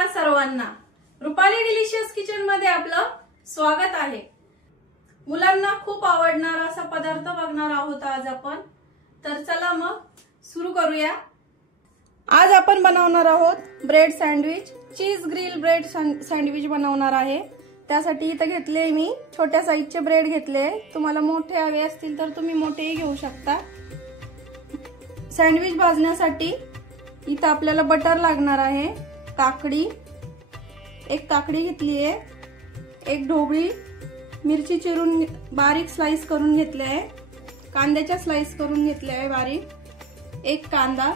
नमस्कार सर्वांना, Rupali delicious kitchen मध्ये आपलं स्वागत आहे। मुलांना खूप आवडणारा असा पदार्थ बघणार आहोत आज आपण। तर चला मग सुरू करूया। आज आपण बनवणार आहोत bread sandwich, cheese grill bread sandwich बनवणार आहे। त्यासाठी इथे घेतले मी छोट्या साईजचे ब्रेड घेतले। तुम्हाला मोठे हवे असतील तर तुम्ही मोठेही घेऊ शकता। सँडविच भाजण्यासाठी इथे आपल्याला बटर लागणार आहे, काकडी, एक काकडी घेतली आहे, एक ढोबळी मिरची चिरून बारीक स्लाइस करून घेतली आहे, कांद्याच्या स्लाइस करून घेतल्या आहे बारीक, एक कांदा,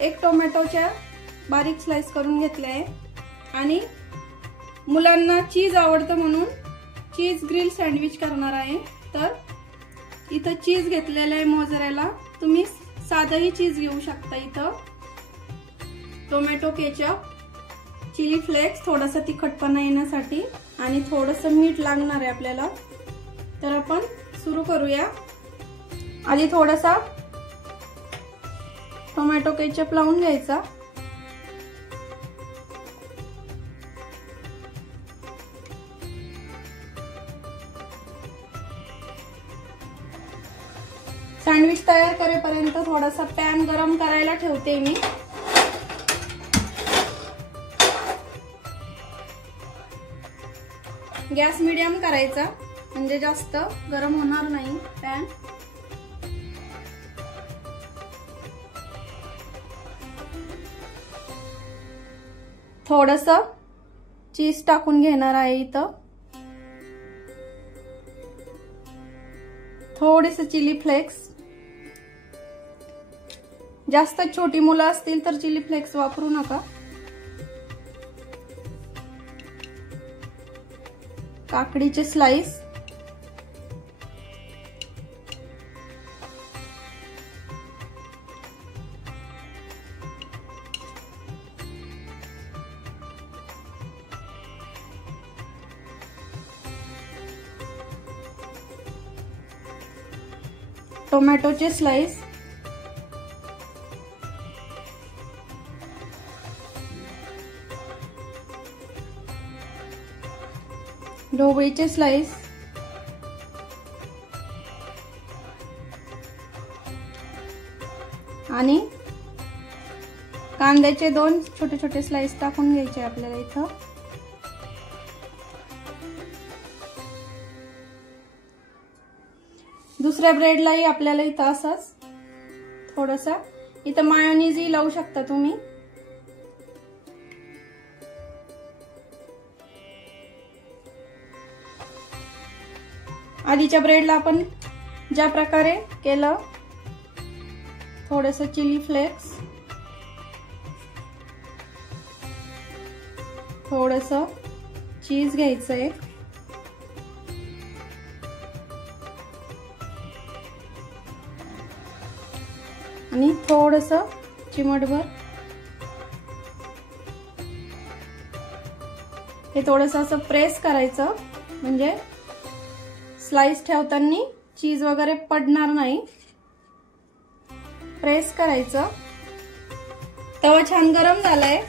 एक टोमॅटोच्या बारीक स्लाइस करून घेतल्या आहे आणि मुलांना चीज आवडतं म्हणून चीज ग्रिल सँडविच करणार आहे। तर इथं चीज घेतलेलं आहे मोझरेला, तुम्ही साधंही चीज घेऊ शकता। इथं टोमॅटो केचप, चिली फ्लेक्स थोडासा तिखटपणा येण्यासाठी आणि थोडंसं मीठ लागणार आहे आपल्याला। तर आपण सुरू करूया। आधी थोडासा टोमॅटो केचप लावून घ्यायचा, सँडविच तयार करेपर्यंत थोडासा पॅन गरम करायला ठेवते मी। गॅस मीडियम करायचा म्हणजे जास्त गरम होणार नाही पॅन। थोडंसं चीज टाकून घेणार आहे इथं, थोडेसे चिली फ्लेक्स। जास्त छोटी मुलं असतील तर चिली फ्लेक्स वापरू नका। काकडीचे स्लाइस, टोमॅटोचे स्लाइस, ढोबळीचे स्लाइस, आणि कांद्याचे दोन छोटे छोटे स्लाइस टाकून घ्यायचे आपल्याला इथं। दुसऱ्या ब्रेडलाही आपल्याला इथं असंच थोडंसं, इथं मायोनीजही लावू शकता तुम्ही। आधीच्या ब्रेडला आपण ज्या प्रकारे केलं, थोडंसं चिली फ्लेक्स, थोडंसं चीज घ्यायचंय आणि थोडंसं चिमटभर हे थोडंसं असं प्रेस करायचं म्हणजे स्लाइस ठेवताना चीज वगैरे पडणार नाही। प्रेस करायचं। तवा छान गरम झालाय,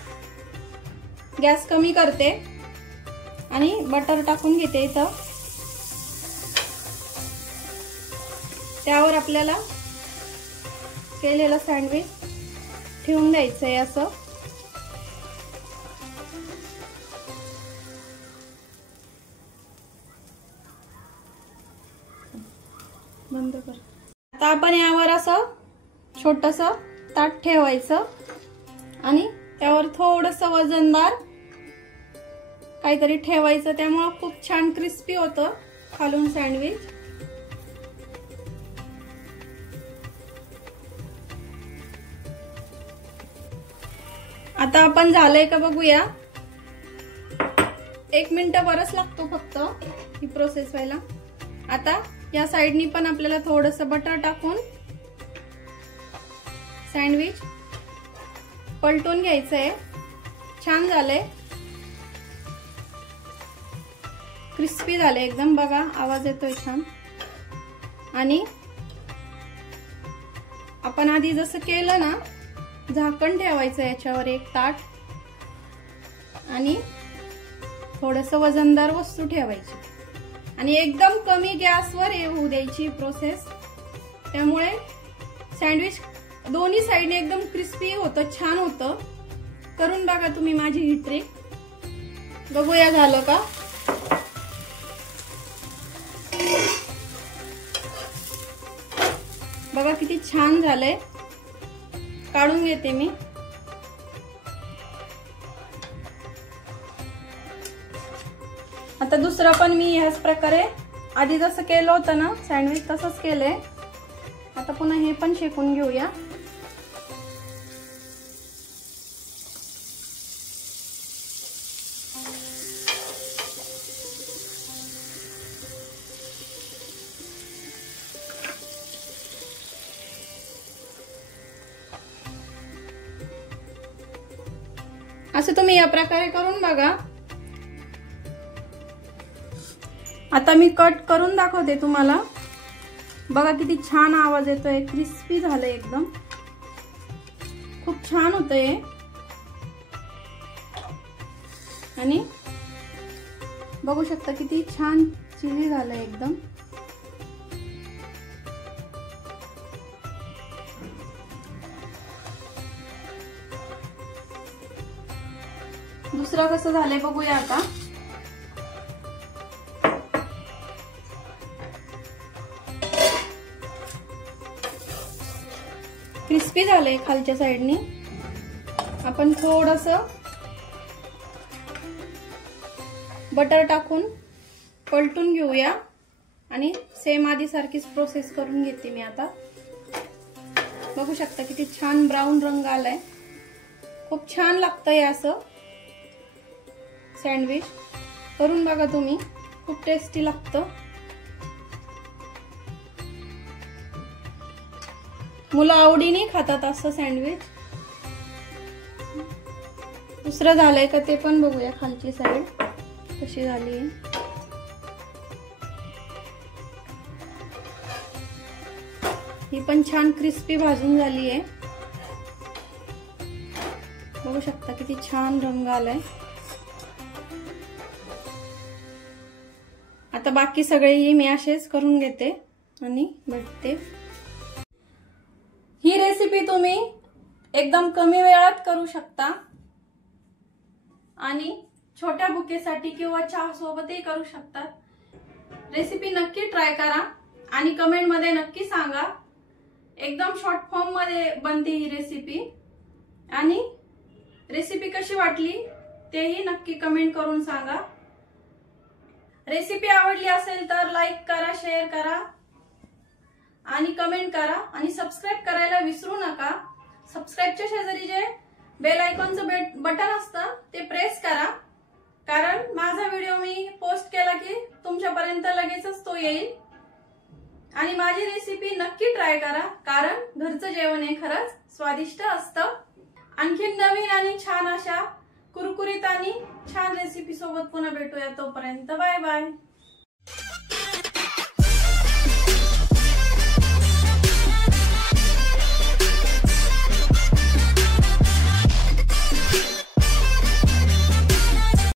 गॅस कमी करते आणि बटर टाकून घेते इथं। त्यावर आपल्याला केलेलं सँडविच ठेवून द्यायचंय असं। बंद कर। आता आपण यावर असं छोटंसं ताट ठेवायचं आणि त्यावर थोडंसं वजनदार काहीतरी ठेवायचं, त्यामुळे खूप छान क्रिस्पी होतं खालून सँडविच। आता आपण झालंय का बघूया। 1 मिनिट बरंच लागतो फक्त ही प्रोसेस व्हायला। आता या साइडनी पण आपल्याला थोडंसं बटर टाकून सँडविच पलटून घ्यायचंय। छान झालंय, क्रिस्पी झालंय एकदम, बघा आवाज येतोय छान। आणि आपण आधी जसं केलं ना, झाकण ठेवायचं याच्यावर एक ताट आणि थोडंसं वजनदार वस्तू ठेवायची आणि एकदम कमी गॅसवर होऊ द्यायची प्रोसेस. त्यामुळे सँडविच दोन्ही साइडने एकदम क्रिस्पी होतं, छान होतं. करून बघा तुम्ही माझी ही ट्रिक. बघूया झालं का. बघा किती छान झालंय. काढून घेते मी. आता दुसरा पण मी ह्याच प्रकारे आधी जसं केलं होतं ना सँडविच तसंच केलंय. आता पुन्हा हे पण शेकून घेऊया. असं तुम्ही या प्रकारे करून बघा. आता मी कट करून दाखवते तुम्हाला. बघा किती छान आवाज येतोय, क्रिस्पी झालंय एकदम. खूप छान होतंय आणि बघू शकता किती छान चिली झालंय एकदम. दुसरा कसं झालंय बघूया आता. क्रिस्पी झालंय खालच्या साइडनी. आपण थोडंसं बटर टाकून पलटून घेऊया आणि सेम आधी सारखीच प्रोसेस करून घेते मी आता. बघू शकता किती छान ब्राऊन रंग आलाय. खूप छान लागतंय असं सँडविच. करून बघा तुम्ही, खूप टेस्टी लागतं. मुलं आवडीने खातात असं सँडविच. दुसरं झालंय का ते पण बघूया. खालची साईड कशी झाली. ही पण छान क्रिस्पी भाजून झाली आहे. बघू शकता किती छान रंग आलाय. आता बाकी सगळेही मी असेच करून घेते आणि भेटते. ही रेसिपी तुम्ही एकदम कमी वेळात करू शकता आणि छोट्या भुकेसाठी किंवा चहा सोबतही करू शकता. रेसिपी नक्की ट्राय करा आणि कमेंट मध्ये नक्की सांगा. एकदम शॉर्ट फॉर्म मध्ये बनते ही रेसिपी. आणि रेसिपी कशी वाटली तेही नक्की कमेंट करून सांगा. रेसिपी आवडली असेल तर लाईक करा, शेअर करा आणि कमेंट करा आणि सबस्क्राईब करायला विसरू नका. सबस्क्राईबच्या शेजारी जे बेल आयकॉनचं बटन असतं ते प्रेस करा, कारण माझा व्हिडिओ मी पोस्ट केला की तुमच्यापर्यंत लगेचच तो येईल. आणि माझी रेसिपी नक्की ट्राय करा, कारण घरचं जेवण हे खरंच स्वादिष्ट असतं. आणखी नवीन आणि छान अशा कुरकुरीत आणि छान रेसिपी सोबत पुन्हा भेटूया. तोपर्यंत बाय बाय.